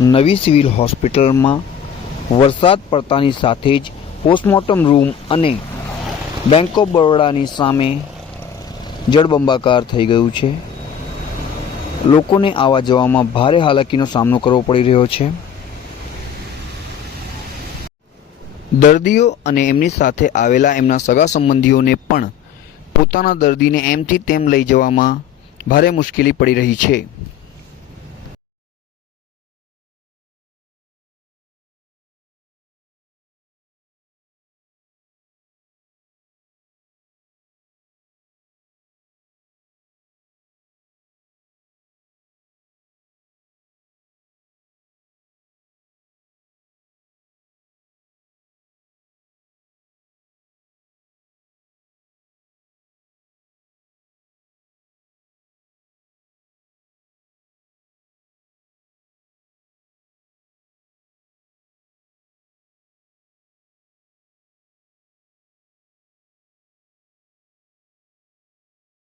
નવી સિવિલ હોસ્પિટલમાં વરસાદ પડતાની સાથે જ પોસ્ટમોર્ટમ રૂમ અને બેંક ઓફ બરોડાની સામે જળબંબાકાર થઈ ગયું છે. લોકોને આવવા જવામાં ભારે હાલાકીનો સામનો કરવો પડી રહ્યો છે. દર્દીઓ અને એમની સાથે આવેલા એમના સગા સંબંધીઓને પણ પોતાના દર્દીને એમથી તેમ લઈ જવામાં ભારે મુશ્કેલી પડી રહી છે.